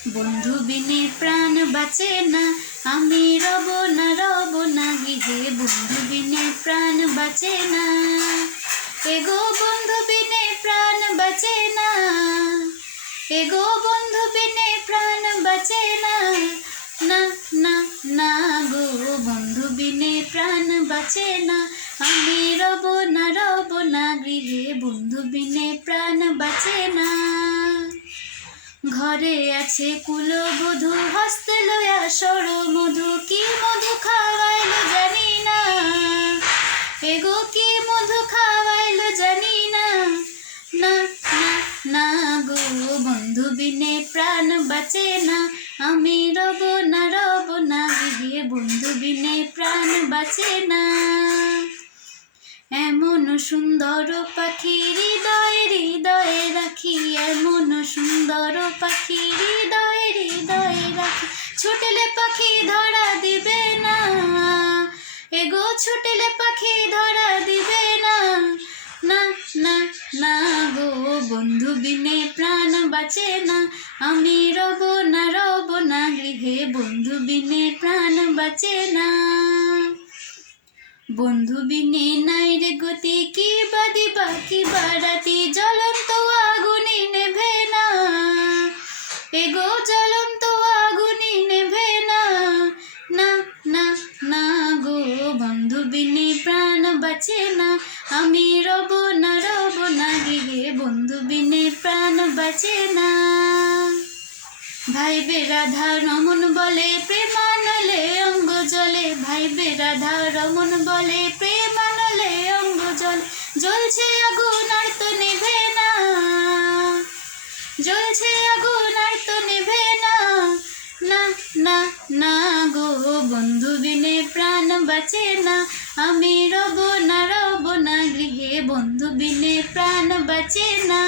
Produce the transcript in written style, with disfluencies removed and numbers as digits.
বন্ধু বিনে প্রাণ বাঁচে না, আমি রব না গৃহে। বন্ধু বিনে প্রাণ বাঁচে না, এগো বন্ধু বিনে প্রাণ বাঁচে না, এগো বন্ধু বিনে প্রাণ বাঁচে না। না না না গো, বন্ধু বিনে প্রাণ বাঁচে না, আমি রব না গৃহে। বন্ধু বিনে প্রাণ বাঁচে না। ঘরে আছে কুলবধূ, হস্তে লয়া সর মধু, কি মধু খাওয়াইলো জানি না, এগো কি মধু খাওয়াইলো জানি না। না না না গো, বন্ধু বিনে প্রাণ বাঁচে না, আমি রব না গৃহে। বন্ধু বিনে প্রাণ বাঁচে না। এমন সুন্দর পাখি হৃদয়ে হৃদয়ে রাখি, এমন সুন্দর পাখি হৃদয়ে হৃদয়ে রাখি, ছুটলে পাখি ধরা দিবে না, এগো ছুটলে পাখি ধরা দিবে না। না না না গো, বন্ধু বিনে প্রাণ বাঁচে না, আমি রব না গৃহে। বন্ধু বিনে প্রাণ বাঁচে না। বন্ধু বিনে নাই রে গতি, কি বাদিবা কি বারাতি, জ্বলন্ত আগুনি নেভে না, এগো জ্বলন্ত আগুনি নেভে না। না না না গো, বন্ধু বিনে প্রাণ বাঁচে না, আমি রব না গৃহে। বন্ধু বিনে প্রাণ বাঁচে না। ভাইবে রাধা রমন বলে প্রেমানলে অঙ্গ জলে, ভাইবে রাধা রমন বলে প্রেমানলে অঙ্গ জলে, জ্বলছে আগুন আর তো নেভে না, জ্বলছে আগুন আর তো নেভে না। না না না গো, বন্ধু বিনে প্রাণ বাঁচে না, আমি রব না গৃহে। বন্ধু বিনে প্রাণ বাঁচে না।